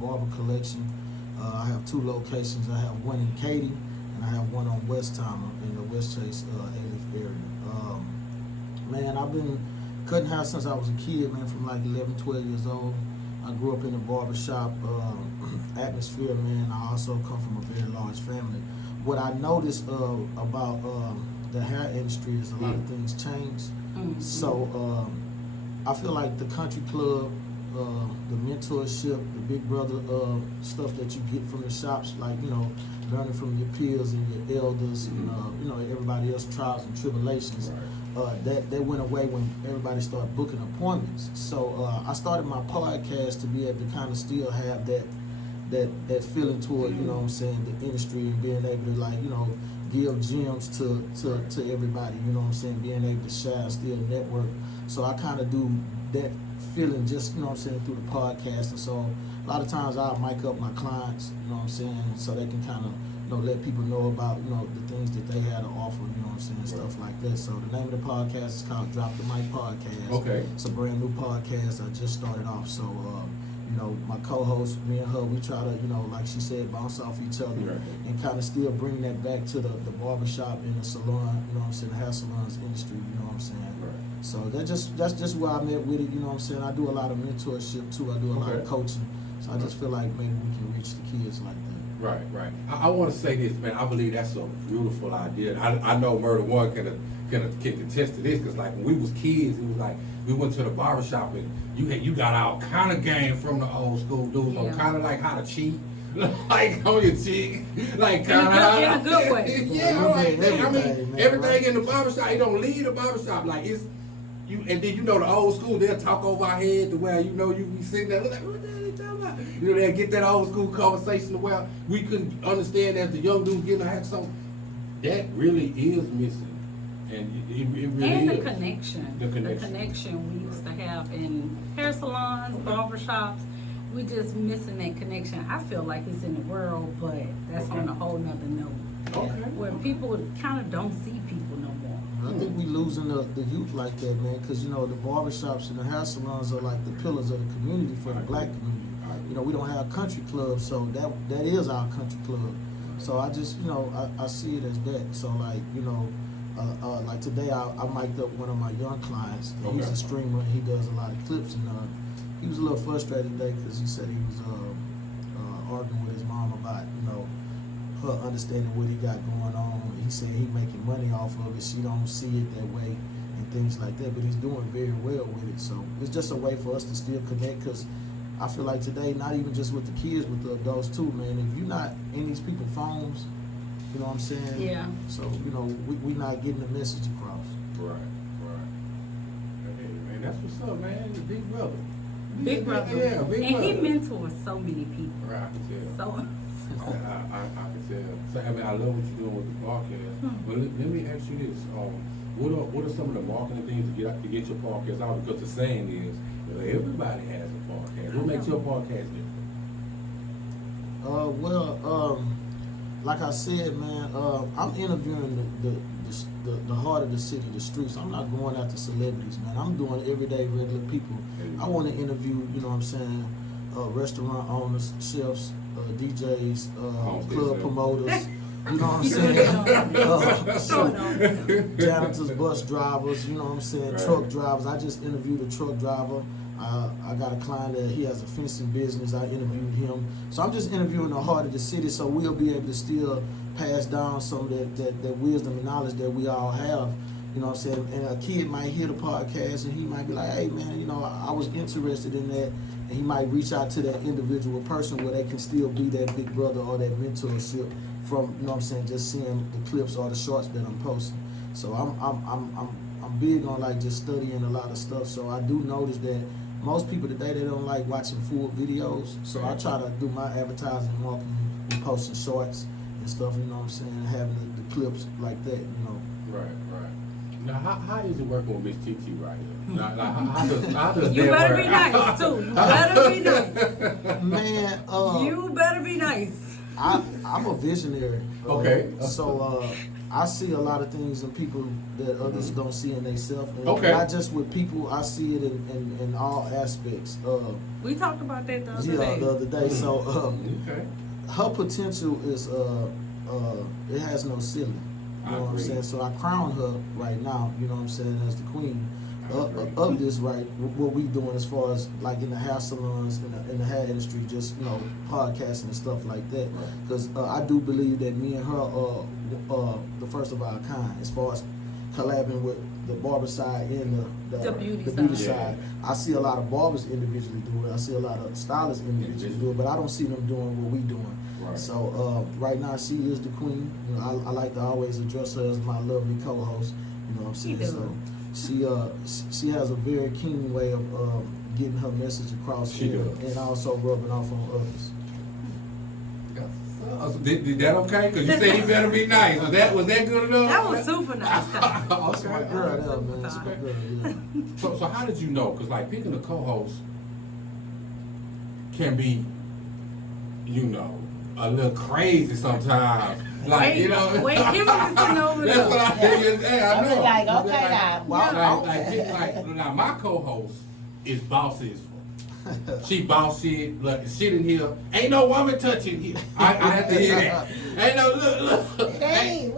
Barber Collection. I have 2 locations. I have one in Katy, and I have one on Westheimer in the West Chase A-Leaf area. Man, I've been cutting hair since I was a kid, man, from like 11, 12 years old. I grew up in a barbershop atmosphere, man. I also come from a very large family. What I noticed about the hair industry is a lot of things change. So I feel like the country club, the mentorship, the big brother stuff that you get from the shops, like, you know, learning from your peers and your elders and you know, everybody else's trials and tribulations. That went away when everybody started booking appointments. So I started my podcast to be able to kind of still have that feeling toward, you know what I'm saying, the industry, and being able to, like, you know, give gems to everybody, you know what I'm saying, being able to share, still network. So I kind of do that feeling just, you know what I'm saying, through the podcast. And so a lot of times I'll mic up my clients, you know what I'm saying, so they can kind of, you know, let people know about, you know, the things that they had to offer, you know what I'm saying, stuff like that. So the name of the podcast is called Drop the Mic Podcast. Okay. It's a brand new podcast. I just started off. So, you know, my co-host, me and her, we try to, you know, like she said, bounce off each other and kind of still bring that back to the barbershop and the salon, you know what I'm saying, the hair salons industry, you know what I'm saying. So that's just where I'm at with it, you know what I'm saying. I do a lot of mentorship too. I do a lot of coaching. So I just feel like maybe we can reach the kids like that. Right. I want to say this, man. I believe that's a beautiful idea. I know Murder One can attest to this, because like when we was kids, it was like we went to the barbershop and you got all kind of game from the old school dudes on kind of like how to cheat. Like on your cheek, like kind of in a good way. Yeah, like that. I mean, man, everything in the barbershop, you don't leave the barbershop like it's you. And then you know the old school, they'll talk over our head to where you know you be sitting there like, what the hell they talking about? You know, they'll get that old school conversation to where we couldn't understand as the young dudes getting a hat. So that really is missing, and it really And is. the connection we used to have in hair salons, barbershops. We just missing that connection. I feel like it's in the world, but that's on a whole nother note. Okay. Where people kind of don't see people no more. I think we losing the youth like that, man, because, you know, the barbershops and the hair salons are like the pillars of the community for the black community. You know, we don't have country clubs, so that is our country club. So I just, you know, I see it as that. So, like, you know, like today I mic'd up one of my young clients. He's a streamer and he does a lot of clips, and he was a little frustrated today because he said he was arguing with his mom about, you know, her understanding what he got going on. He said he making money off of it. She don't see it that way and things like that, but he's doing very well with it. So it's just a way for us to still connect, because I feel like today, not even just with the kids, with the adults too, man, if you're not in these people's phones, you know what I'm saying? Yeah. So, you know, we not getting the message across. Right. Hey, man, that's what's up, man. The big brother. Big brother. Yeah, big and brother. he mentors so many people. Right, I can tell. So I can tell. So, I mean, I love what you're doing with the podcast. But let me ask you this: what are some of the marketing things to get your podcast out? Because the saying is, you know, everybody has a podcast. What makes your podcast different? Like I said, man, I'm interviewing the heart of the city, the streets. I'm not going after celebrities, man. I'm doing everyday, regular people. I want to interview, you know what I'm saying, restaurant owners, chefs, DJs, club promoters. You know what I'm saying? Janitors, bus drivers, you know what I'm saying? Truck drivers. I just interviewed a truck driver. I got a client that he has a fencing business. I interviewed him. So I'm just interviewing the heart of the city, so we'll be able to still pass down some of that wisdom and knowledge that we all have. You know what I'm saying? And a kid might hear the podcast and he might be like, hey man, you know, I was interested in that. And he might reach out to that individual person where they can still be that big brother or that mentorship from, you know what I'm saying, just seeing the clips or the shorts that I'm posting. So I'm big on like just studying a lot of stuff. So I do notice that most people today, they don't like watching full videos. So I try to do my advertising and marketing and posting shorts and stuff, you know what I'm saying, having the clips like that, you know. Right. Now, how is it working with Miss TT right here? Now, how does you that better work? be nice too. You better be nice. Man, You better be nice. I'm a visionary. Okay. So I see a lot of things in people that others don't see in themselves. Okay. Not just with people, I see it in all aspects. We talked about that the other Yeah, day. the other day. So Okay. her potential is it has no ceiling. You know what I'm agree. saying? So I crown her right now, you know what I'm saying, as the queen I agree. of this, right? What we doing as far as like in the hair salons, in the hair industry, just podcasting and stuff like that. Right. Because I do believe that me and her are the first of our kind as far as collabing with the barber side and The beauty side. side. I see a lot of barbers individually do it. I see a lot of stylists individually do it, but I don't see them doing what we doing. Right. So right now she is the queen. You know, I like to always address her as my lovely co-host. You know what I'm saying? She So she has a very keen way of getting her message across She and, does. and also rubbing off on others. Did that okay? Because you said he better be nice. Was that good enough? That was super nice. That's my Okay. girl, That was there, man. super That's my fine. girl, yeah. So how did you know? Because like picking a co-host can be, a little crazy sometimes. Like Wait, Kimberly's sitting over That's there. what I figured. Hey, I I'm know. like, okay, now. Well, Like now my co-host is bossy as fuck. She bossy, like shit in here. Ain't no woman touching here. I have to hear that. Ain't no look.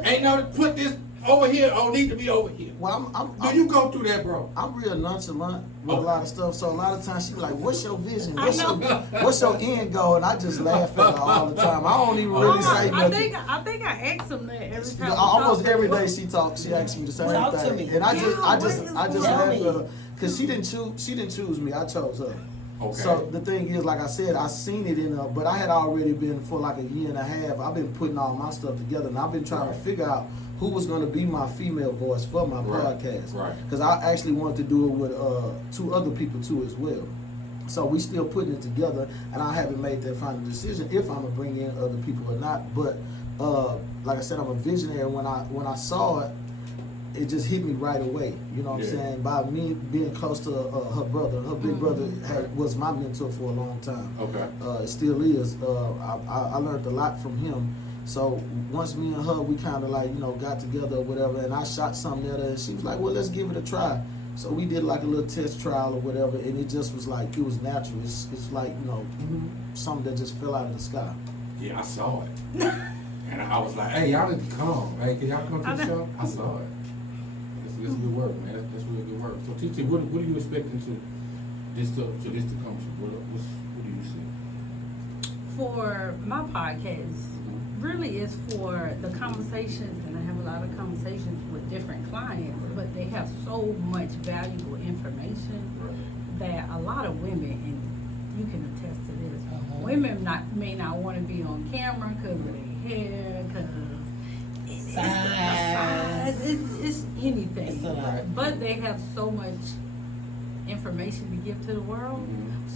Ain't no put this over here. Don't need to be over here. Well, Do you go through that, bro? I'm real nonchalant with a Okay. lot of stuff, so a lot of times she be like, "What's your vision? I know. What's your end goal?" And I just laugh at her all the time. I don't even really say I nothing. think I asked him that every time. we Almost talk. every day she talks. She asks me the same Talk to thing, me. and I Yeah, just what is laugh going at on? her because she didn't choose me. I chose her. Okay. So the thing is, like I said, I seen it in her, but I had already been for like a year and a half. I've been putting all my stuff together, and I've been trying to figure out who was going to be my female voice for my Right, podcast. right. Because I actually wanted to do it with 2 other people too as well. So we still putting it together, and I haven't made that final decision if I'm gonna bring in other people or not. But like I said, I'm a visionary. When I saw it, it just hit me right away. You know what Yeah. I'm saying? By me being close to her brother, her big brother was my mentor for a long time. Okay. It still is. I learned a lot from him. So once me and her, we kind of like, got together or whatever, and I shot something at her, and she was like, well, let's give it a try. So we did like a little test trial or whatever, and it just was like, it was natural. It's like, something that just fell out of the sky. Yeah, I saw it. And I was like, hey, y'all need to come. Hey, can y'all come to the show? I saw it. It's good work, man. That's really good work. So, TT, what are you expecting to this to come to? What do you see? For my podcast, really it's for the conversations, and I have a lot of conversations with different clients, but they have so much valuable information that a lot of women, and you can attest to this, women may not want to be on camera because of their hair, because it's anything. It's a lot. But they have so much information to give to the world.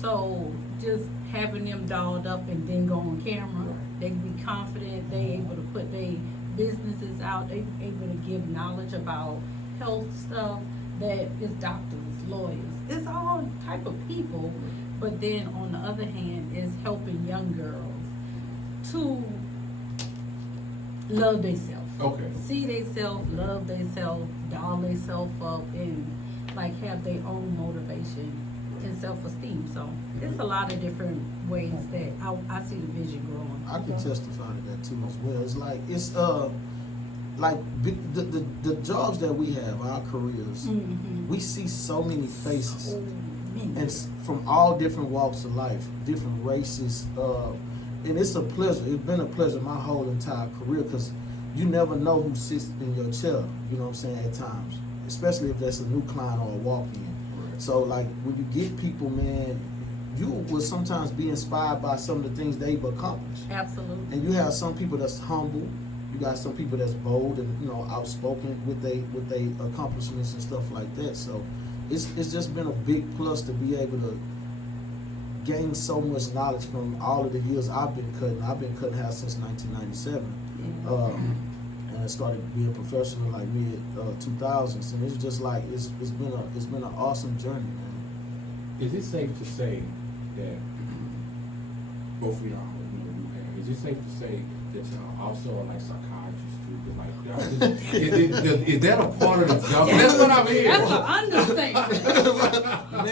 So just having them dolled up and then go on camera, they can be confident, they able to put their businesses out, they able to give knowledge about health stuff that is doctors, lawyers, it's all type of people. But then on the other hand, is helping young girls to love themselves. Okay. See themselves, love themselves, doll themselves up, and like have their own motivation and self-esteem. So it's a lot of different ways that I see the vision growing. I can testify to that too as well. It's like the jobs that we have, our careers, Mhm. we see so many faces. So many. And from all different walks of life, different races, and it's a pleasure. It's been a pleasure my whole entire career because you never know who sits in your chair. You know what I'm saying? At times, especially if that's a new client or a walk-in. So like when you get people, man, you will sometimes be inspired by some of the things they've accomplished. Absolutely. And you have some people that's humble. You got some people that's bold and outspoken with they accomplishments and stuff like that. So it's just been a big plus to be able to gain so much knowledge from all of the years I've been cutting. I've been cutting hair since 1997, and I started being professional like mid 2000s. And it's just like it's been an awesome journey, man. Is it safe to say that both of y'all, is it safe to say that y'all also are like psychiatrists too? 'Cause like, is that a part of the job? That's what I'm hearing. That's an understatement.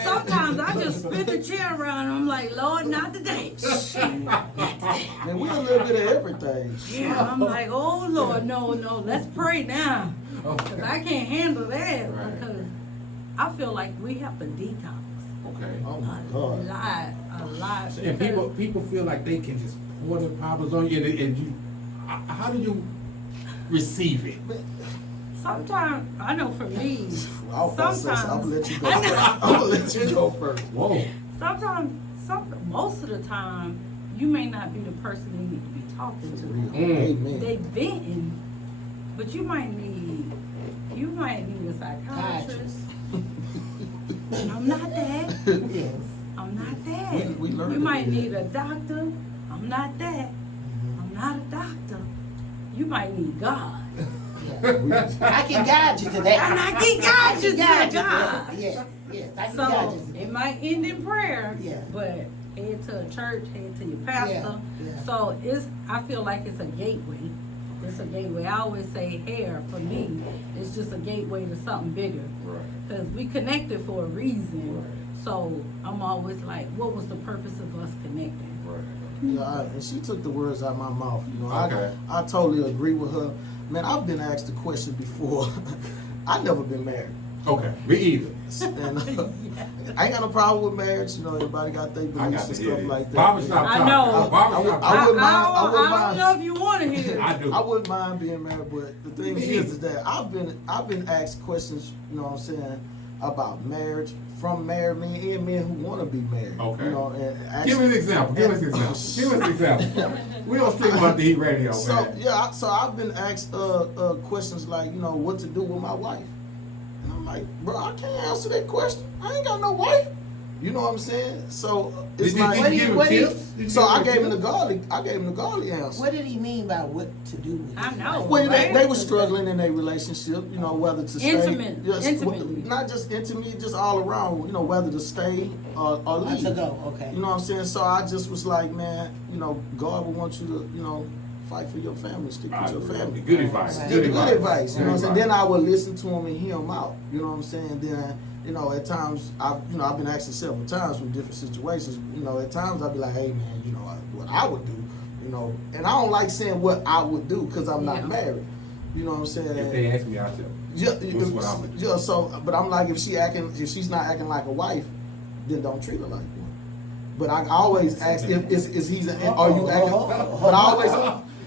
Sometimes I just spin the chair around and I'm like, Lord, not today. Man, we a little bit of everything. Yeah, I'm like, oh Lord, no, let's pray now. Because I can't handle that. Right. Because I feel like we have to detox. Okay. Oh my A God. lot. And people feel like they can just pour their problems on you, and you, how do you receive it? Sometimes, I know for me, I was about to say, sometimes, I'm gonna let you go I know. first. I'm gonna let you go first. Whoa. most of the time, you may not be the person they need to be talking to. Amen. They venting, but you might need a psychiatrist. I'm not that. Yes. I'm not that. We learned You to might do that. need a doctor. I'm not that. I'm not a doctor. You might need God. I can guide you to that. And I can guide you to that. God. Yes, yes, I can So guide you to it that. might end in prayer, Yeah. but head to a church, head to your pastor. Yeah. So I feel like it's a gateway. It's a gateway. I always say hair for me is just a gateway to something bigger. Right. Because we connected for a reason. Right. So I'm always like, what was the purpose of us connecting? Right. Yeah, and she took the words out of my mouth. You know, Okay. I totally agree with her. Man, I've been asked the question before. I've never been married. Okay. Me either. And I ain't got no problem with marriage. You know, everybody got their I beliefs got and to stuff hear like it. that. Barbershop I talk. know. Barbershop I talk. wouldn't mind- I don't know if you want to hear it. I do. I wouldn't mind being married, but the thing is that I've been asked questions, you know what I'm saying, about marriage from married men and men who want to be married. Okay. You know, and Give me an example. Give us an example. Give us an example. We don't speak about the heat radio, So man. yeah, so I've been asked questions like, you know, what to do with my wife, and I'm like, bro, I can't answer that question. I ain't got no wife. You know what I'm saying? So it's Did like, you give him what do you- tips? Did you so give I him gave him the tips? godly. I gave him the godly answer. What did he mean by what to do with I his know. wife? Well, they Right. were struggling in their relationship, you know, whether to stay. Intimate, Yes, intimately. not just intimate, just all around, you know, whether to stay or leave. To go, okay. You know what I'm saying? So I just was like, man, you know, God would want you to, you know, fight for your family, stick with your family. Good advice. Right. Good advice. You know what I'm saying? Good Then I would listen to him and hear him out. You know what I'm saying? Then, you know, at times, I've been asked several times from different situations. You know, at times I'd be like, hey man, you know, what I would do. You know, and I don't like saying what I would do because I'm not Yeah. married. You know what I'm saying? If they ask me, I'll tell them. Yeah, This is what I would do. yeah. So, but I'm like, if she's not acting like a wife, then don't treat her like one. But I always ask if is he's are you acting? But I always.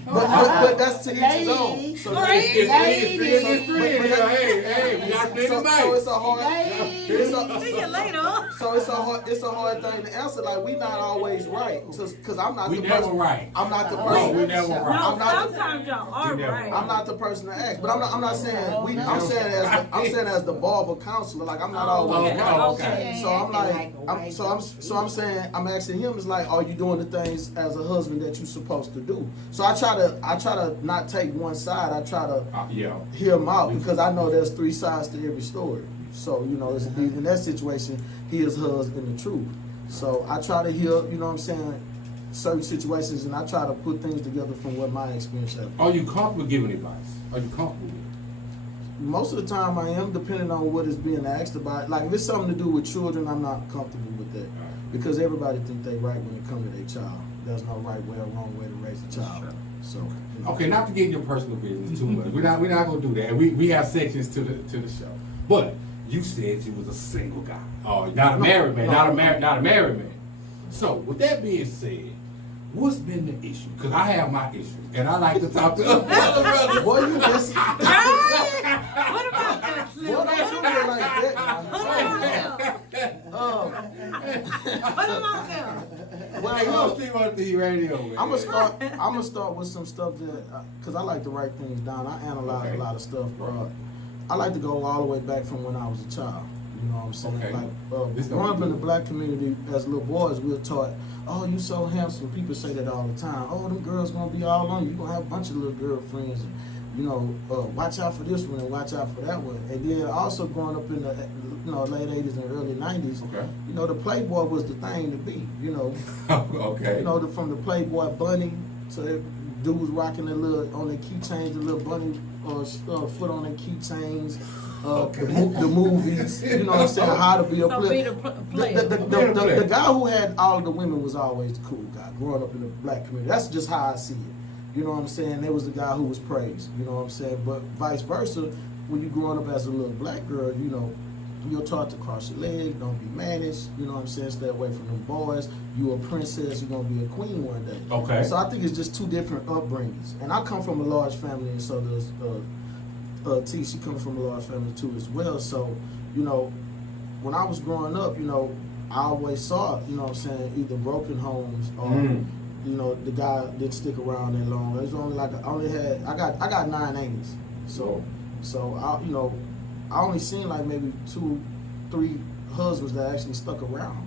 But that's to each his own. Ladies. So It's three in here. Hey, we got three so tonight. it's a hard. Ladies. See you later. So it's a hard thing to answer. Like we not always right, because I'm not We the never person. right. I'm not the No, No, person. we never No, right. I'm not- sometimes y'all are We never- right. I'm not the person to ask, but I'm not saying we. I'm saying as the barber counselor. Like I'm not always okay, right. okay. So I'm like, I'm saying, I'm asking him. It's like, are you doing the things as a husband that you're supposed to do? So I try to not take one side. I try to Yeah. hear him out because I know there's three sides to every story. So you know, in that situation, he is hers in the truth. So I try to hear, you know what I'm saying, certain situations, and I try to put things together from what my experience has been. Are you comfortable giving advice? Are you comfortable with it? Most of the time I am, depending on what is being asked about. Like if it's something to do with children, I'm not comfortable with that because everybody think they right when it comes to their child. There's no right way or wrong way to raise a child. So you know. Okay, not to get in your personal business too much. We're not gonna do that. We have sections to the show. But you said you was a single guy. Oh, not a married man, not a married man. So with that being said, what's been the issue? Because I have my issues, and I like to talk to other brothers. Boy, you just Right? What about that, Slim? boy, don't do it like that. Put Man. them out there. Put them out there. Well, Hey, go Steve on the radio, man. I'm gonna start with some stuff that, cause I like to write things down. I analyze Okay. a lot of stuff, bro. I like to go all the way back from when I was a child. You know what I'm saying? Okay. Like This growing up gonna in be the black community as little boys, we were taught, "Oh, you so handsome." People say that all the time. "Oh, them girls gonna be all on you. You gonna have a bunch of little girlfriends." And, you know, watch out for this one and watch out for that one. And then also growing up in the late 80s and early 90s, Okay. you know, the Playboy was the thing to be. You know. Okay. You know, from the Playboy Bunny So that dude was rocking the little on their keychains, the little bunny foot on their keychains. The movies, you know what I'm saying? How to be a So player. be the player. The guy who had all of the women was always the cool guy. Growing up in the black community, that's just how I see it. You know what I'm saying? There was the guy who was praised. You know what I'm saying? But vice versa, when you growing up as a little black girl, you know, you're taught to cross your legs, don't be mannish, you know what I'm saying, stay away from them boys, you a princess, you're gonna be a queen one day. Okay. So I think it's just two different upbringings. And I come from a large family, and so does T, she comes from a large family too as well. So, you know, when I was growing up, you know, I always saw, you know what I'm saying, either broken homes or, you know, the guy didn't stick around that long. It was only like, I got 9 aunts. So I, you know, I only seen like maybe 2, 3 husbands that actually stuck around.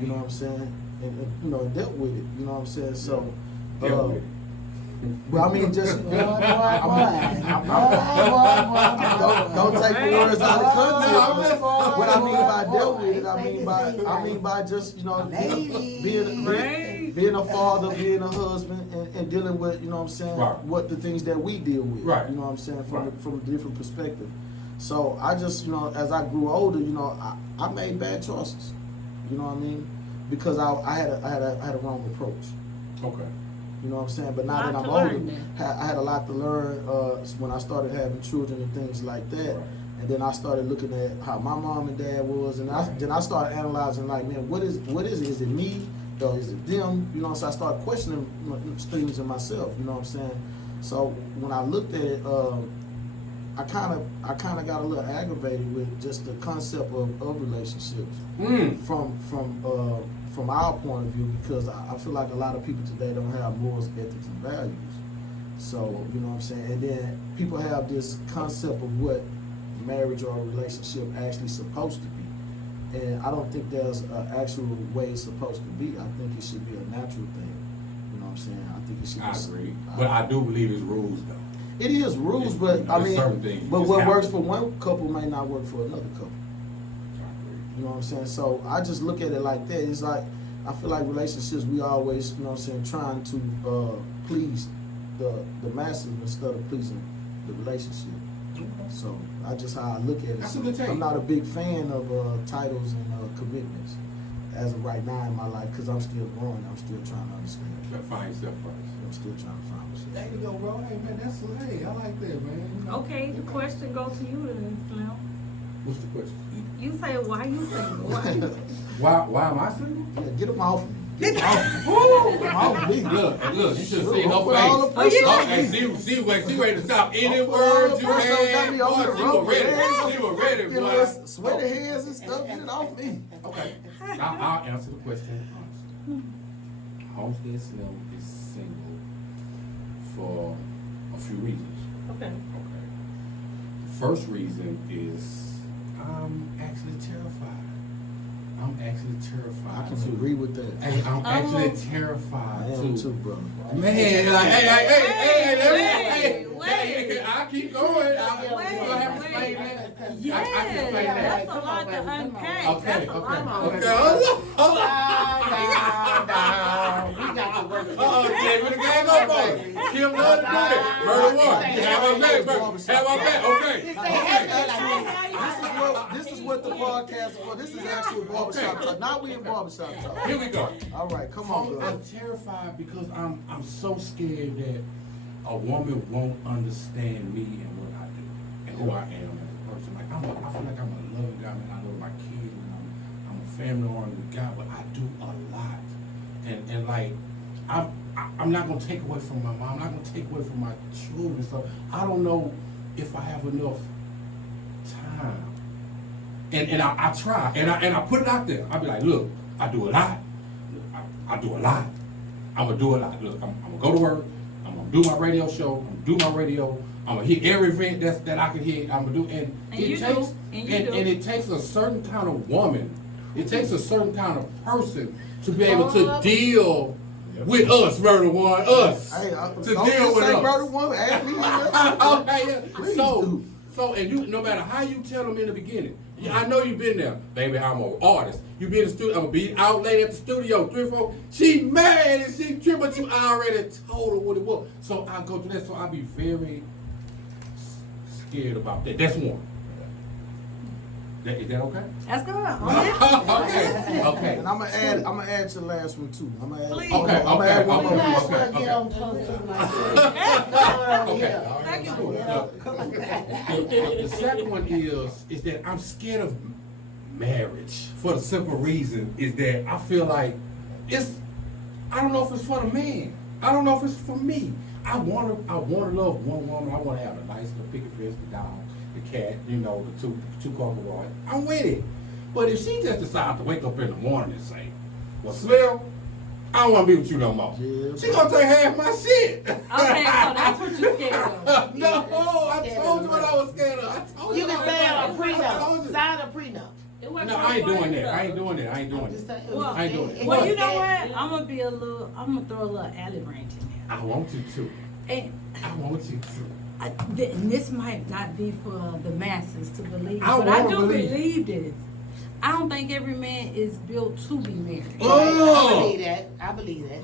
You know what I'm saying? And you know, dealt with it. You know what I'm saying? So, Dealt with it. well, I mean, just Boy. don't take the words out of context. What I mean by dealt with it, I mean by just, you know, being a father, being a husband, and dealing with, you know what I'm saying, Right. what the things that we deal with. Right. You know what I'm saying, from Right. from a different perspective. So I just, you know, as I grew older, you know, I made bad choices. You know what I mean? Because I had a wrong approach. Okay. You know what I'm saying? But now Lot that I'm to older, learn then. I had a lot to learn when I started having children and things like that. Right. And then I started looking at how my mom and dad was, and then I started analyzing, like, man, what is it? Is it me or is it them? You know, so I started questioning things in myself. You know what I'm saying? So when I looked at it, I kind of got a little aggravated with just the concept of relationships from our point of view, because I feel like a lot of people today don't have morals, ethics, and values. So, you know what I'm saying? And then people have this concept of what marriage or a relationship actually supposed to be. And I don't think there's an actual way it's supposed to be. I think it should be a natural thing. You know what I'm saying? I think it should I be. agree. But I do believe it's rules though. It is rules, It's- but I there's certain mean, things but just what happen. works for one couple may not work for another couple. You know what I'm saying? So I just look at it like that. It's like, I feel like relationships, we always, you know what I'm saying, trying to please the masses instead of pleasing the relationship. So I just how I look at it. That's So a good take. I'm not a big fan of titles and commitments as of right now in my life, because I'm still growing. I'm still trying to understand. You gotta find yourself first. I'm still trying to find myself. There you go, bro. Hey man, I like that, man. Okay, the question goes to you then, Slim. What's the question? You say, why you single? Why am I single? Yeah, get them off me. Get Get them off me. Look, you should Look, see her don't put all the face. pressure on Hey, me. she ready to stop any Don't put all words the you pressure on had. me. Boy, I'm she gonna was rub ready. my hands. She was ready, Get a boy. little sweaty hands and stuff. Get it off me. Okay. I'll answer the question honestly. Homestead Slim is single for a few reasons. Okay. Okay. The first reason is I'm actually terrified. I can agree with that. Hey, I'm actually terrified I am too. too, brother. Man, like, hey, Wait. I keep going. I'm gonna have to Wait. explain that. Yeah, I can explain that. that's a lot to unpack. Okay, That's a lot to okay. unpack. Hold on. We got to work. Jay, with the gang up on it. Kim love to do that. Murder one. Have our back, bro. Have our back. Okay. This is what the podcast is for. This is actual barbershop talk. Now we in barbershop talk. Here we go. All right, come on, I'm brother. terrified because I'm so scared that a woman won't understand me and what I do and who I am as a person. Like I feel like I'm a loving guy, man. I love my kids, and I'm a family-oriented guy, but I do a lot. And like I'm not gonna take away from my mom. I'm not gonna take away from my children. So I don't know if I have enough time. And I try and I put it out there. I'll be like, look, I do a lot. I do a lot. I'm gonna do a lot. Look, I'm gonna go to work. I'm gonna do my radio show. I'm gonna do my radio. I'm gonna hit every event that I can hit. I'm gonna do, and it takes a certain kind of woman. It takes a certain kind of person to be able to deal with us, Murder One, us. Hey, to don't deal just with say us. brother one. Add me in there. Okay, yeah. Please So, do. and you, no matter how you tell them in the beginning, Yeah, I know you've been there. Baby, I'm an artist. You be in the studio, I'm gonna be out late at the studio, 3 or 4. She mad and she tripping, but you already told her what it was. So I go through that, so I be very scared about that. That's one. Is that okay? That's good. Okay. And I'm gonna add to the last one too. I'm gonna add. Please. Okay, I'm gonna add one okay, We more. might as okay, well get okay. on close to like Okay. The second one is that I'm scared of marriage for the simple reason is that I feel like I don't know if it's for the man. I don't know if it's for me. I wanna love one woman. I wanna have a nice little picket fence, the dog, the cat, you know, the two car garage. I'm with it. But if she just decides to wake up in the morning and say, well, Slim, I don't want to be with you no more. Yeah. She gonna take half my shit. Okay, so that's what you scared of. No, I told you what I was scared of. I told You you. can sign a I told prenup. you. Sign a prenup. No, I ain't doing that. I ain't doing that. I ain't doing I'm just it. saying. Well, I ain't doing it. Well, you know what? I'm gonna throw a little alley ranch in there. I want you to. And I want you to. and this might not be for the masses to believe, I but I wanna do believe. believe this. I don't think every man is built to be married. Oh. I believe that. I believe that.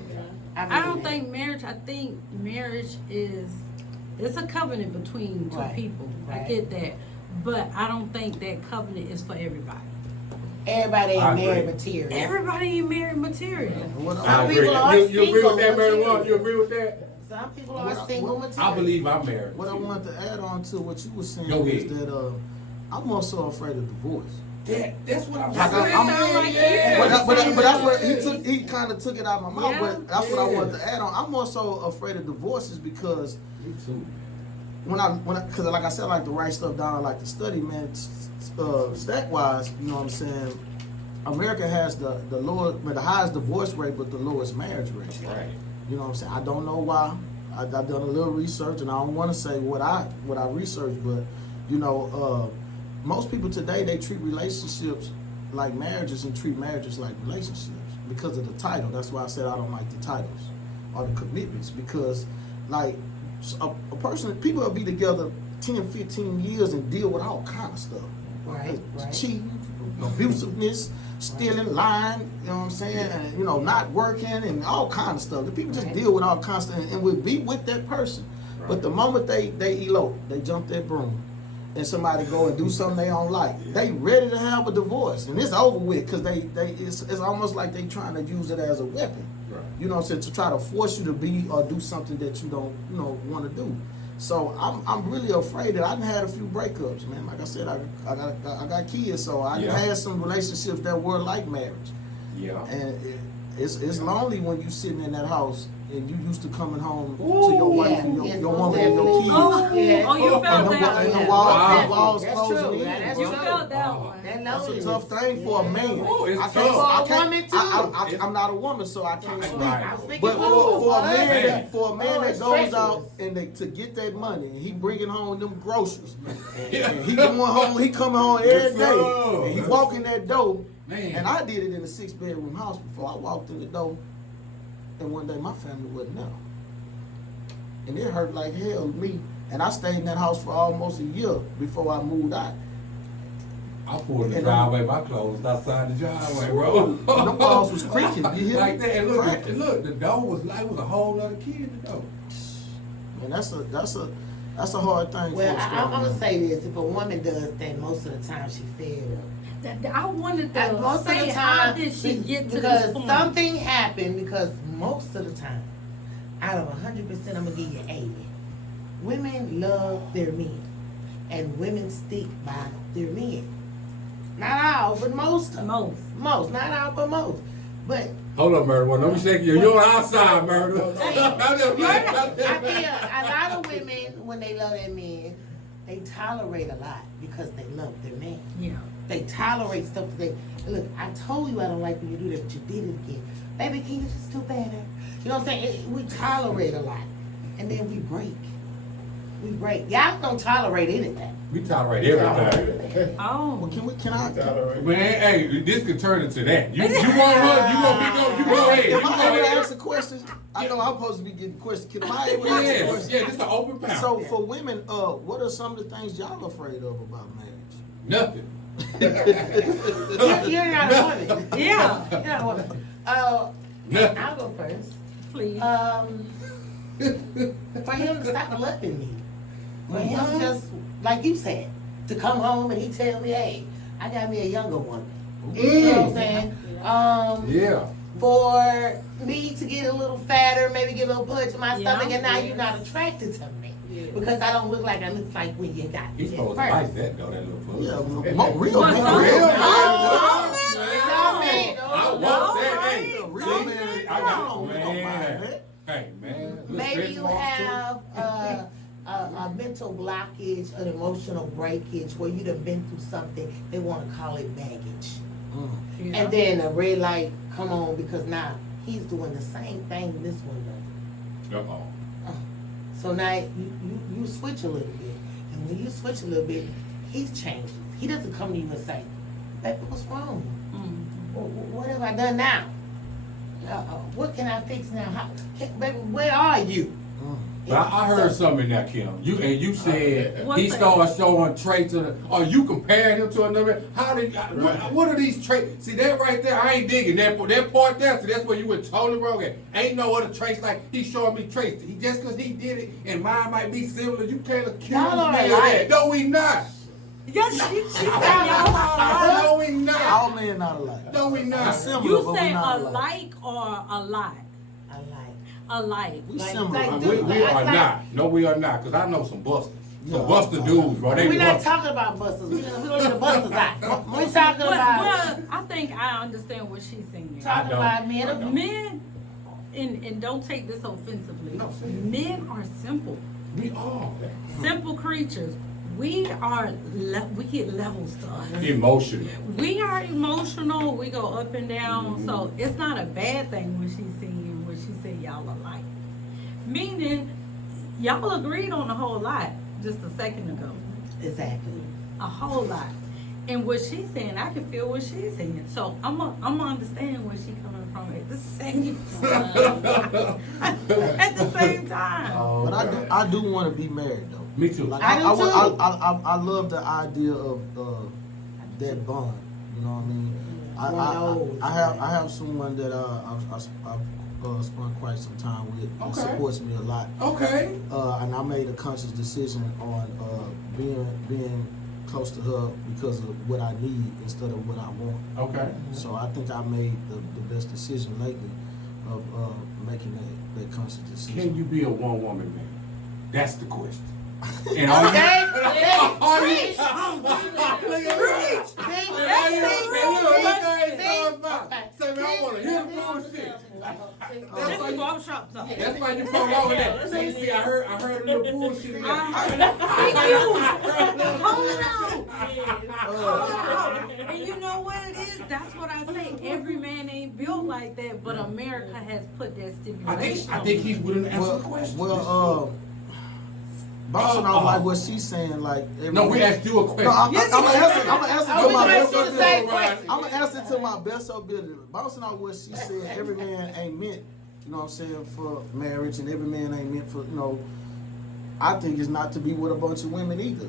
I don't think marriage. I think marriage it's a covenant between two Right, people. I right. get that, but I don't think that covenant is for everybody. everybody I ain't agree. married material. Everybody ain't married material. What Some I, I people agree. are You agree single with that, Mary material. Lou? You agree with that? Some people are What- single what- material. I believe I'm married. what I wanted to add on to what you were saying Go is ahead. that I'm also afraid of divorce. That's what I'm Like, saying. sound like Yeah. But that's what he kind of took it out of my mouth. Yeah. But that's what I Yeah. wanted to add on. I'm more so afraid of divorces because Me too. because like I said, I like to write stuff down, I like to study, man. Stat wise, you know what I'm saying. America has the highest divorce rate, but the lowest marriage rate. Right. You know what I'm saying. I don't know why. I've done a little research, and I don't want to say what I researched, but you know, most people today they treat relationships like marriages and treat marriages like relationships because of the title. That's why I said I don't like the titles or the commitments because, like, a person, people will be together 10, 15 years and deal with all kind of stuff. Right, right. Cheating, abusiveness, stealing, lying, you know what I'm saying, and, you know, not working and all kind of stuff. The people just Right. deal with all kinds of stuff and will be with that person. But the moment they elope, they jump that broom, and somebody go and do something they don't like, they ready to have a divorce, and it's over with because it's almost like they trying to use it as a weapon. Right. You know what I'm saying, to try to force you to be or do something that you don't, you know, want to do. So I'm really afraid that I done had a few breakups, man. Like I said, I got kids, so I done Yeah. had some relationships that were like marriage. Yeah. And it's lonely when you sitting in that house and you used to coming home to Ooh, your wife yeah. and your Yes, woman and your most kids. Oh, oh, you felt And the, that and the one. walls, the Wow. walls That's closing true. in. That's You true. felt that Oh. one. That That's a loneliness. tough thing for a man. Oh, it's I tough. can't, I For a can't, woman, too. I'm not a woman, so I can't That's speak. right. I'm speaking But for for a man Man. that it's goes treacherous. out and to get that money, and he bringing home them groceries, and he coming home every Yes, day, sir. and he walk in that door, Man. and I did it in a 6-bedroom house before. I walked in the door, and one day my family wasn't there, and it hurt like hell to me. And I stayed in that house for almost a year before I moved out. I pulled in the And driveway, my clothes outside the driveway, bro. And them walls was creaking. You hear Like me? that. And look, Cracking. and look, the door was like, it was a whole other kid in the door. And that's a hard thing Well, for us. I'm gonna say this: if a woman does that, most of the time she fed up. I wanted to Most of say, the how time, did she get to because this point? something happened. Because most of the time, out of 100%, I'm gonna give you 80. Women love their men, and women stick by their men. Not all, but most. Most. Most, not all, but most. But Hold up, Murder One. Don't be shaking you. You're outside, Murder. I'm just playing. I feel a lot of women, when they love their men, they tolerate a lot because they love their man. Yeah. They tolerate stuff that they look. I told you I don't like when you do that, but you did it again. Baby, can you just do better? You know what I'm saying? We tolerate a lot, and then we break. We break. Y'all don't tolerate anything. We tolerate everything. Oh. Well, can I? Man, hey, this could turn into that. You want her? You go ahead. You Am go I able to ahead. ask a question? I know I'm supposed to be getting questions. Can I able to ask a Yes, question? yeah, this is an open panel. So for women, what are some of the things y'all afraid of about marriage? Nothing. You're not a woman. Yeah, You're not a woman. Nothing. I'll go first. please. For him to stop loving me. For him just, like you said, to come home and he tell me, hey, I got me a younger woman. You know what I'm saying? Yeah. For me to get a little fatter, maybe get a little punch in my Yeah. stomach, and now you're not attracted to me. Because I don't look like I look like when you got me He's at supposed to first. like that though, that little foot. Yeah, real But man. some- Real some man. men It's don't. all me. I want No, that. right. Hey, Real see? man. I got don't mind man. that. Hey man. Little Maybe stretch you marks, too. have a mental blockage, an emotional breakage, where you done been through something, they wanna call it baggage. Yeah. And then a red light come on because now he's doing the same thing this one does. Uh-oh. So now you switch a little bit. And when you switch a little bit, he changes. He doesn't come to you and say, baby, what's wrong? What have I done now? What can I fix now? Baby, where are you? But I heard something in that, Kim. You said What's he that? started showing traits of you comparing him to another. How did what are these traits? See that right there? I ain't digging that part there. See that's where you went totally wrong at. Ain't no other traits like he's showing me traits. He just because he did it and mine might be similar, you can't accuse me of Y'all are that. alike. No, we not. Yes, she said y'all are No, we not. All men not alike. No, we not. We similar, You but we say not alike or a lot? I like. Alike. We Like- similar. like but We we are like- not. No, we are not. Cause I know some busters. Some Yeah. buster dudes, bro. They We're be not busting. talking about busters. We don't need the busters out. We're talking Well, about I think I understand what she's saying. talking don't. about men I of don't. Men, and don't take this offensively, No, say it. men are simple. We are. Simple creatures. We are, we get level stuff. Emotional. We are emotional. We go up and down. So it's not a bad thing when she's saying, when she said y'all alike. Meaning, y'all agreed on a whole lot just a second ago. exactly. A whole lot. And what she's saying, I can feel what she's saying. So I'm gonna understand where she's coming from at the same time. At the same time. But I do want to be married though. Me too. Like I do would- too. I love the idea of that bond. You know what I mean? I have someone that I've spent quite some time with. That Okay. supports me a lot. Okay. And I made a conscious decision on being close to her because of what I need instead of what I want. Okay. So I think I made the best decision lately of making that conscious decision. Can you be a one-woman man? That's the question. And are Okay. you? Are you? Preach. Preach. See? Say, man, I want to hear the bullshit. This is barbershop talk. That's why you come over there. See, I heard a little bullshit in there. Thank you. Hold on. And you know what it is? That's what I say. Every man ain't built like that, but America has put that stipulation. I think he's willing to answer the question. Bouncing off like what she's saying, like No, we asked you a question. No, I'm gonna answer I to was my gonna best ask you the same ability. question. I'm gonna answer to my best ability. Bouncing off what she said, every man ain't meant, you know what I'm saying, for marriage, and every man ain't meant for, you know. I think it's not to be with a bunch of women either.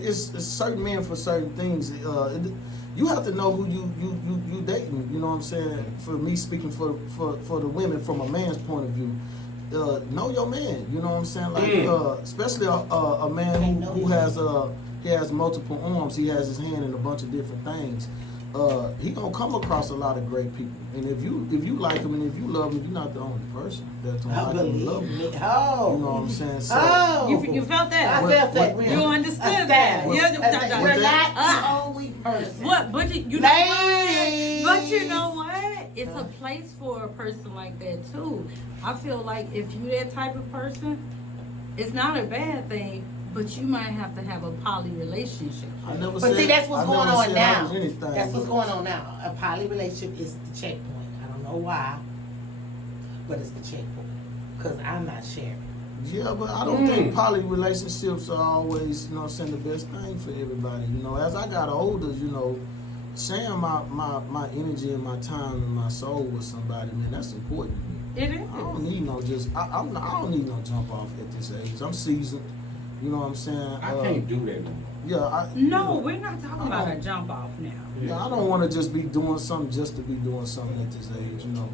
It's certain men for certain things. You have to know who you dating. You know what I'm saying. For me, speaking for the women from a man's point of view. Know your man, you know what I'm saying? Like, especially a man who has he has multiple arms. He has his hand in a bunch of different things. He gonna come across a lot of great people. And if you like him and if you love him, you're not the only person that's gonna I like him and believe love him. me. You know what Oh. I'm saying? So, Oh. You felt that? I felt that. You understood that? Yeah, We're not the only person. What? But you know Ladies. what? But you know what? It's a place for a person like that too. I feel like if you that type of person, it's not a bad thing, but you might have to have a poly relationship. I never But said, see, that's what's I going never on said I now. was anything, That's what's but- going on now. A poly relationship is the checkpoint. I don't know why, but it's the checkpoint. Because I'm not sharing. Yeah, but I don't think poly relationships are always, you know what I'm saying, the best thing for everybody. You know, as I got older, you know, sharing my energy and my time and my soul with somebody, man, that's important to me. It is. I don't need no I don't need no jump off at this age. I'm seasoned. You know what I'm saying? I can't do that no more. Yeah, No, we're not talking about I a don't- jump off now. Yeah, I don't want to just be doing something just to be doing something at this age, you know.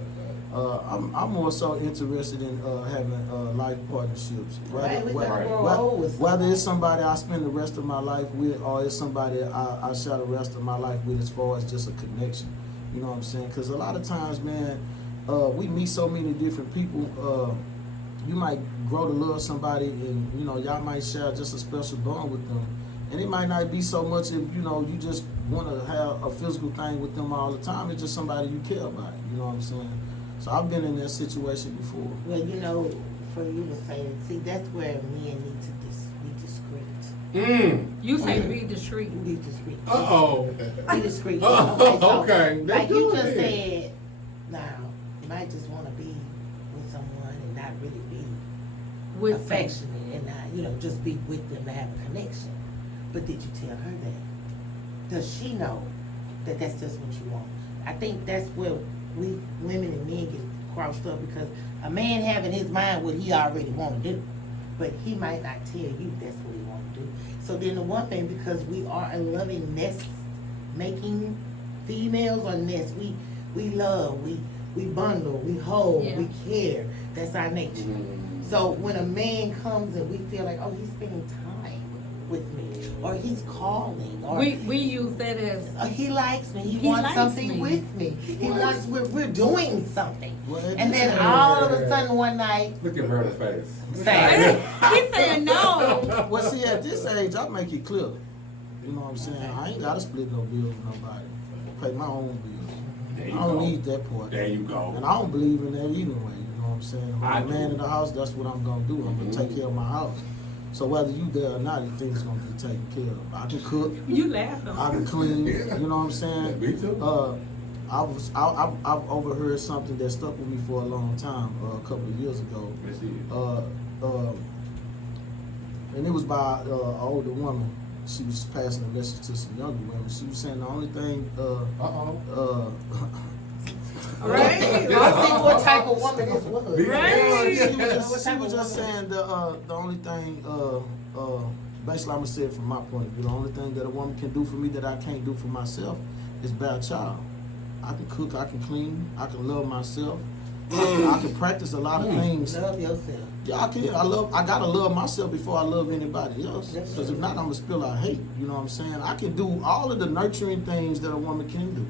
I'm more so interested in having life partnerships. Right, we gotta Right. grow old with Whether it's somebody. somebody I spend the rest of my life with, or it's somebody I share the rest of my life with, as far as just a connection. You know what I'm saying? Because a lot of times, man, we meet so many different people. You might grow to love somebody, and you know y'all might share just a special bond with them. And it might not be so much if you know you just want to have a physical thing with them all the time. It's just somebody you care about. You know what I'm saying? So I've been in that situation before. Well, you know, for you to say, see, that's where men need to be discreet. You say be discreet. Be discreet. Uh-oh. Be discreet. Okay, let's Like do you it just then. said, now, you might just want to be with someone and not really be With affectionate and not, you know, just be with them to have a connection. But did you tell her that? Does she know that that's just what you want? I think that's where we women and men get crossed up, because a man have in his mind what he already want to do, but he might not tell you that's what he want to do. So then the one thing, because we are a loving nest making females or nest, we love, we bundle, we hold, Yeah. we care. That's our nature. So when a man comes and we feel like, oh, he's spending time with me, or he's calling, or We use that as he likes me, he He wants likes something me. with me, he wants, we're doing something. Well, And then all of a sudden one night, Look at Murder's face. Say. he said no. Well, see, at this age, I make it clear. You know what I'm saying? I ain't gotta split no bills with nobody. I pay my own bills. There I you don't go. need that part. There you go. And I don't believe in that either way. You know what I'm saying? If I I'm a man do. in the house, that's what I'm gonna do. I'm gonna take care of my house. So whether you there or not, things gonna be taken care of. I can cook. You laughing. I can clean. You know what I'm saying? Me too. I've overheard something that stuck with me for a long time. A couple of years ago. Let's see it. And it was by an older woman. She was passing a message to some younger women. She was saying the only thing, Uh-oh. Right. let's see what type of woman this was. Right. she was just saying the only thing, basically I'm gonna say it from my point of view. The only thing that a woman can do for me that I can't do for myself is bear a child. I can cook, I can clean, I can love myself. I can practice a lot of things. Love yourself. Yeah, I can. I gotta love myself before I love anybody else. That's Because true. if not, I'm gonna spill out hate. You know what I'm saying? I can do all of the nurturing things that a woman can do.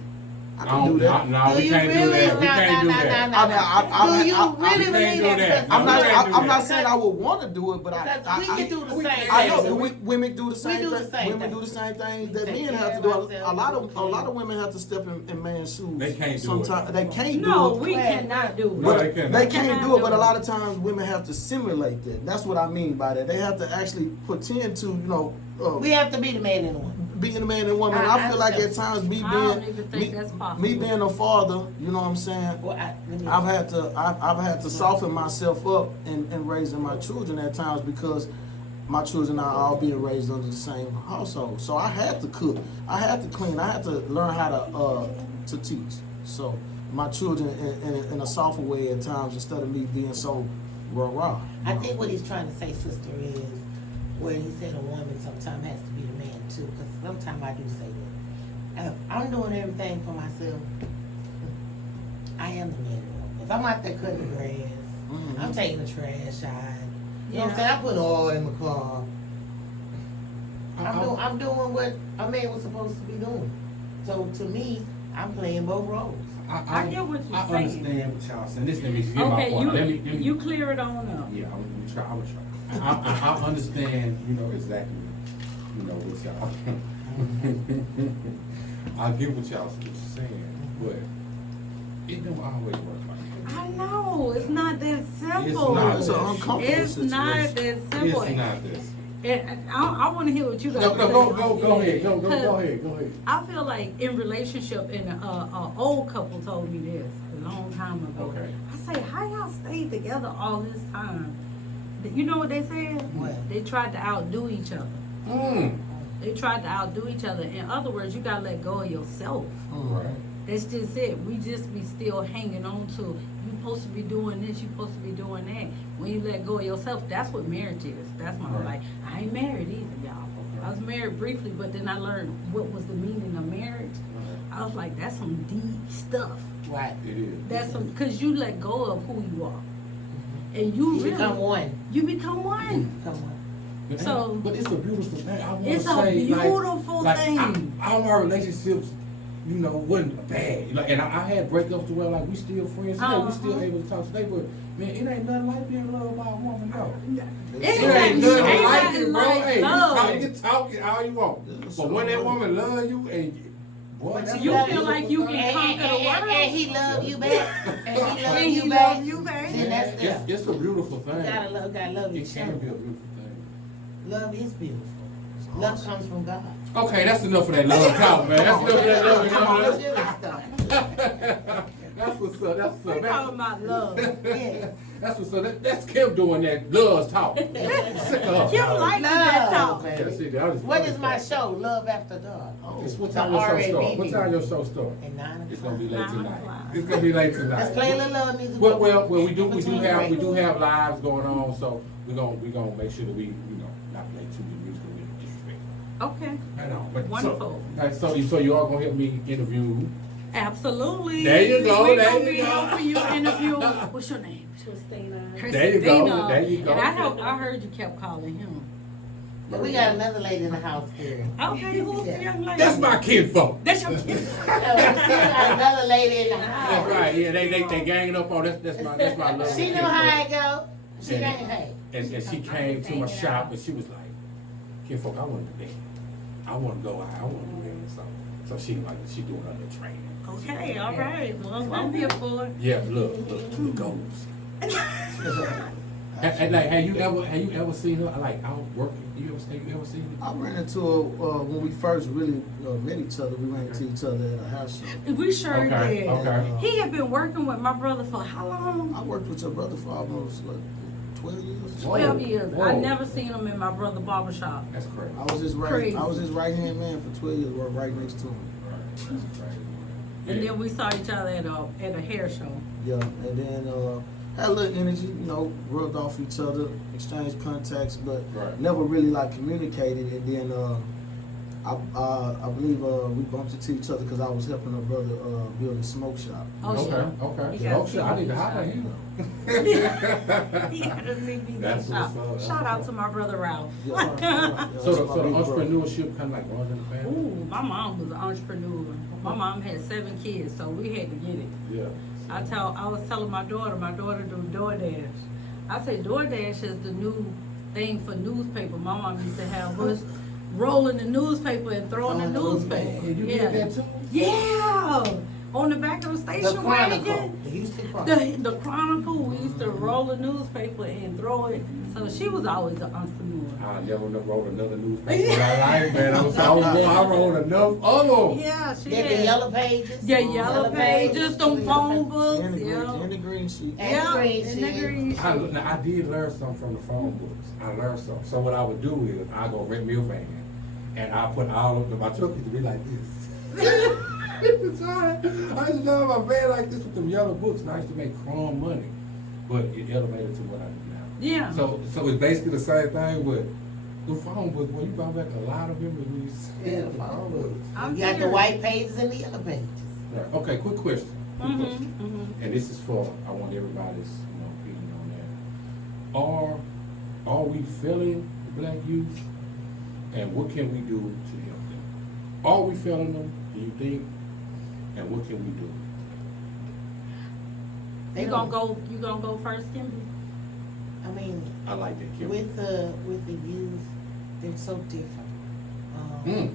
I can do that. No, Do we you can't do really? that. We can't do that. Do you I- really we can't believe do that? that. Because I'm No, not. we can't do I'm not that. saying I would want to do it, but Because we can do the we same can't. I know thing. that women do the same do the thing. same Women thing. do the same things We that take men care have to of do. ourselves, A lot of women have to step in man's shoes. They can't do it. Sometimes they can't No, do it. we cannot do No, it. they cannot. They can't do it, but a do lot of times women have to simulate that. That's what I mean by that. They have to actually pretend to, We have to be the man and the woman. being a man and woman. I feel like at times me I don't being even think that's possible. me being a father, you know what I'm saying? Well, I've had to soften myself up in raising my children at times because my children are all being raised under the same household. So I had to cook, I had to clean, I had to learn how to teach. So my children in a softer way at times instead of me being so raw. I think what he's trying to say, sister, is where he said a woman sometimes has to be the man too, because sometimes I do say that. If I'm doing everything for myself, I am the man. If I'm out there cutting the grass, Mhm. I'm taking the trash out. You know what I'm Yeah. saying? I'm putting oil in my car. I'm doing what a man was supposed to be doing. So to me, I'm playing both roles. I get what you're I saying. understand what y'all saying. This let me get my Okay, point. Let me, you clear it on up. Yeah, I'm gonna try. I'm gonna try. I understand. Exactly. What y'all. I get what y'all saying, but it don't always work like that. I know, it's not that simple. not. It's an uncomfortable It's not situation. that simple. It's not this. I want to hear what you guys No, say. go ahead. Go Because ahead. Go ahead. I feel like in relationship, and a old couple told me this a long time ago. Okay. I say, how y'all stayed together all this time? You know what they said? What? They tried to outdo each other. Mm. They tried to outdo each other. In other words, you gotta let go of yourself. Right. That's just it. We just be still hanging on to, you supposed to be doing this, you supposed to be doing that. When you let go of yourself, that's what marriage is. That's my Right. like. I ain't married either, y'all. I was married briefly, but then I learned what was the meaning of marriage. I was like, that's some deep stuff. Right. It is. That's some, cause you let go of who you are, and you You really become one. You become one. Become one. But, So- but it's a beautiful thing. I wanna It's a say, beautiful like, thing. All my relationships, you know, wasn't bad. Like, and I had breakups to where like we still friends today. We still able to talk today. But man, it ain't nothing like being loved by a woman, though. It It ain't ain't nothing like nothing it, bro. like Hey, love. you talking all you want. Yeah, But when that so- woman love you and boy, But that's you a feel like you beautiful can thing. conquer the world. And he love you back. And he love And you he back. love you back. Then that's It's, the, it's a beautiful thing. gotta love It each can other. be a beautiful thing. Love is beautiful. Love comes from God. Okay, that's enough of that love talk, man. That's enough of that love Come on, let's talk. do this stuff. That's what's up. That's We what's talking up. about love. Yeah. That's what's up. That's Kim doing that love talk. Sick of her. Kim like that talk. Love, Yeah, baby. see, that was What funny is my stuff. show? Love After Dark. It's what The time your show R&B start? What music. time your show start? At 9 It's gonna be o'clock. late 9 tonight. o'clock. It's gonna be late tonight. Let's play a little love music. Well, we do Between have breaks. lives going on, so we gonna make sure that we not play too many music that we disrespect. Okay. I know, but Wonderful. So you all gonna help me interview? Absolutely. There you go, We're there gonna you be go. helping you interview. What's your name? Christina. There you go, Christina. there you go. And I heard you kept calling him. But we got another lady in the house here. Okay, who's the young lady? That's my kinfolk. That's your kid. We still got another lady in the house. That's right. Yeah, they ganging up on that's my love. She know how it go. She Yeah. ain't hey. And she came to my shop and she was like, kinfolk, I want to do that. I want to go out. I want to do that and something. So she doing her little training. Okay, all right. Well, I'm here for it. Yeah, look, the goals. And like, have you ever seen her like out working? You ever seen her? I ran into her when we first really met each other. We ran into each other at a house show. We sure Okay, did. okay. He had been working with my brother for how long? I worked with your brother for almost like 12 years. 12 years. Whoa. I never seen him in my brother barbershop. That's crazy. I was his Crazy. right hand man for 12 years. Worked right next to him. Right, that's crazy. And Yeah. then we saw each other at a hair show. Yeah, and then had a little energy, rubbed off each other, exchanged contacts, but Right. never really like communicated. And then I believe we bumped into each other because I was helping her brother build a smoke shop. Oh, Okay, sure. okay. He got Oh shit, I need to holler at him. He had a CBD That's shop. what's up, that's Shout out what's to my brother Ralph. Yeah, yeah, So that's the my big brother. entrepreneurship kind of like runs in the family. Ooh, my mom was an entrepreneur. My mom had 7 kids, so we had to get it. Yeah. I was telling my daughter do DoorDash. I say DoorDash is the new thing for newspaper. My mom used to have us rolling the newspaper and throwing the newspaper. And you did that too? Yeah, on the back of the The station Chronicle. wagon. The Houston Chronicle. The Chronicle, we used to roll the newspaper and throw it. So she was always an entrepreneur. I never wrote another newspaper in my life, man. I wrote enough of them. Yeah, she Then the had yellow pages. the yellow pages, them phone books, And the green, yeah. and the green sheet. And Yeah, the green and the sheet. green sheet. Now, I did learn something from the phone books. I learned something. So what I would do is I go rent me a van, and I put all of them. My truck used to be like this. I used to drive my van like this with them yellow books, and I used to make crumb money. But it elevated to what I do now. Yeah. So it's basically the same thing, but the phone book, when you brought back a lot of memories. Yeah, the phone books. I'm You got the serious. white pages and the yellow pages. Right. Okay, quick question. Quick question. Mm-hmm. And this is for, I want everybody's, opinion on that. Are we failing the black youth? And what can we do to help them? Are we failing them, do you think? And what can we do? You gonna go first, Kimberly? I mean, I like that, Kim. with the youth, they're so different. Mm.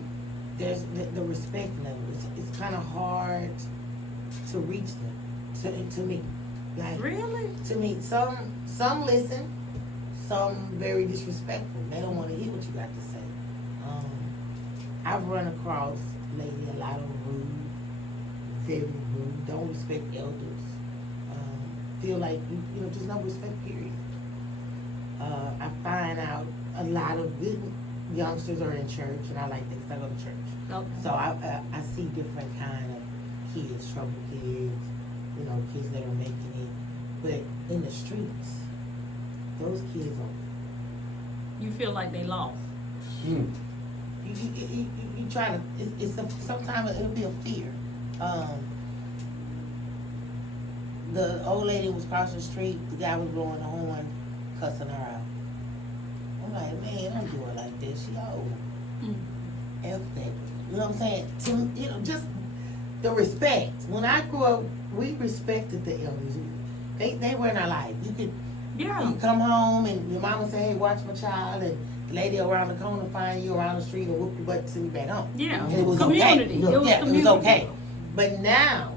There's the respect level. It's kind of hard to reach them. To me, like Really? to me, some listen, some very disrespectful. They don't want to hear what you got to say. I've run across lately a lot of rude, very rude. Don't respect elders. Feel like just no respect. Period. I find out a lot of good youngsters are in church, and I like things. I go to church. Okay. So I see different kind of kids, trouble kids, you know, kids that are making it. But in the streets, those kids are, You feel like they lost. Mm. you try to, sometimes it'll be a fear. The old lady was crossing the street, the guy was blowing the horn, cussing her out. I'm like, man, don't do it like this. She old. Mm. F that. You know what I'm saying? To, you know, just the respect. When I grew up, we respected the elders. They were in our life. Yeah. You come home and your mama say, hey, watch my child, and the lady around the corner find you around the street and whoop your butt and send you back home. Yeah. And it was Community. okay. It was Yeah, community. it was okay. But now,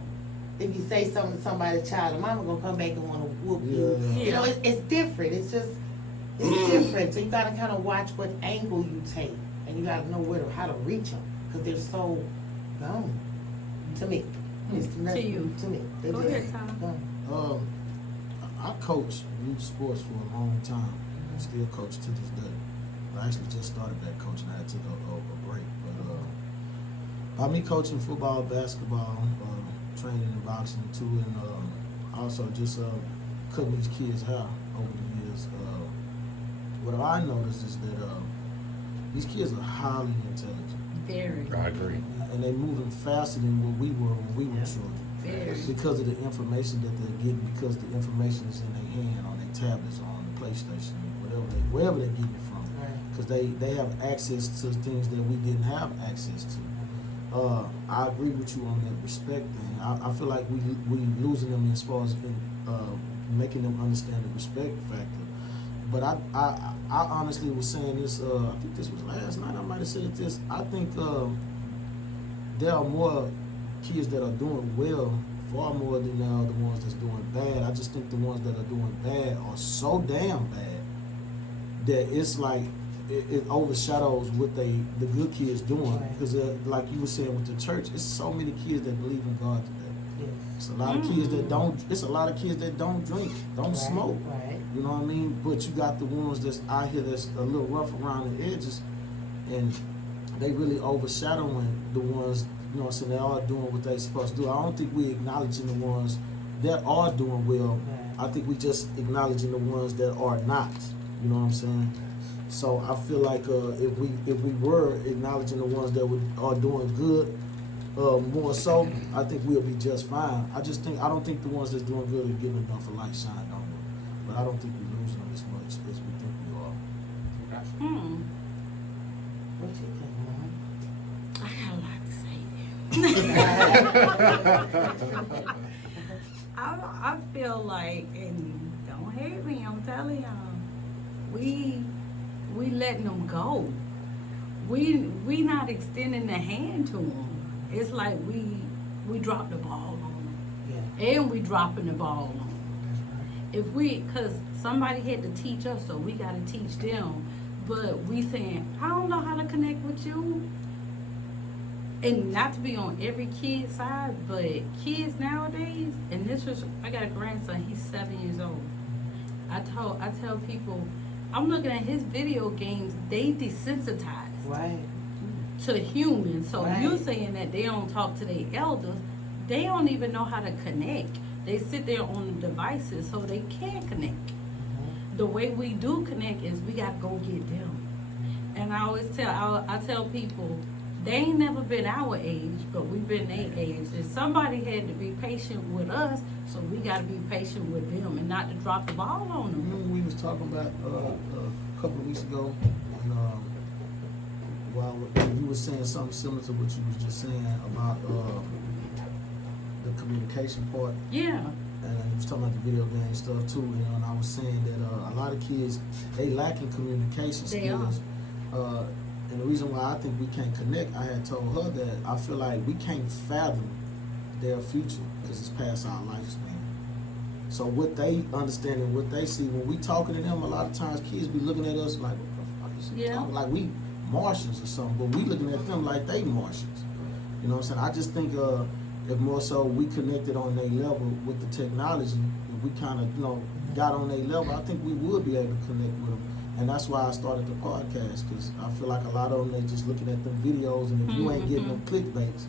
if you say something to somebody's child, the mama gonna come back and wanna whoop you. Yeah. You know, it's different. It's different. So you gotta kind of watch what angle you take, and you gotta know how to reach them, because they're so gone. To me, it's To you. To me, they're Go just ahead, Tom. gone. I coach youth sports for a long time. Still coach to this day. I actually just started back coaching. I took a break. But by me coaching football, basketball, training and boxing too, and also just cutting these kids' hair over the years, what I noticed is that these kids are highly intelligent. Very. I agree. And they're moving faster than what we were when we were children. Very. Because of the information that they're getting, because the information is in their hand, on their tablets, or on the PlayStation, wherever they're getting it from. Right. Because they have access to things that we didn't have access to. I agree with you on that respect thing. I feel like we losing them as far as making them understand the respect factor. But I honestly was saying this. I think this was last night. I might have said this. I think there are more kids that are doing well, far more than there are the ones that's doing bad. I just think the ones that are doing bad are so damn bad that it's like it overshadows what the good kids doing. Right. Because like you were saying with the church, it's so many kids that believe in God today. Yes. It's a lot of kids that don't. It's a lot of kids that don't drink, don't Right, smoke. Right. You know what I mean? But you got the ones that's out here that's a little rough around the edges, and they really overshadowing the ones, you know what I'm saying, they are doing what they supposed to do. I don't think we acknowledging the ones that are doing well. Right. I think we just acknowledging the ones that are not. You know what I'm saying? So I feel like if we were acknowledging the ones that are doing good, more so, I think we'll be just fine. I don't think the ones that's doing good are getting enough of light shine on them. But I don't think we're losing them as much as we think we are. What you think, Mom? I got a lot to say. I feel like, and don't hate me, I'm telling y'all, we letting them go. We not extending the hand to them. It's like we drop the ball on them, Yeah. and we dropping the ball on them. Cause somebody had to teach us, so we gotta teach them. But we saying, I don't know how to connect with you. And not to be on every kid's side, but kids nowadays, and I got a grandson, he's 7 years old. I tell people, I'm looking at his video games, they desensitize Right. to humans. So Right. you're saying that they don't talk to their elders, they don't even know how to connect. They sit there on the devices so they can't connect. The way we do connect is we gotta go get them. And I always tell people, they ain't never been our age, but we've been their age. And somebody had to be patient with us, so we gotta be patient with them and not to drop the ball on them. Remember we was talking about a couple of weeks ago, and while you were saying something similar to what you was just saying about the communication part. Yeah. And you was talking about the video game stuff too, you know, and I was saying that a lot of kids, they lacking communication They are. skills. And the reason why I think we can't connect, I had told her that I feel like we can't fathom their future because it's past our lifespan. So what they understand and what they see, when we talking to them, a lot of times kids be looking at us like, what the fuck is he Yeah. talking? Like we Martians or something, but we looking at them like they Martians. You know what I'm saying? I just think if more so we connected on their level with the technology, if we kind of, you know, got on their level, I think we would be able to connect with them. And that's why I started the podcast, because I feel like a lot of them, they just looking at them videos, and if you ain't getting them clickbaits,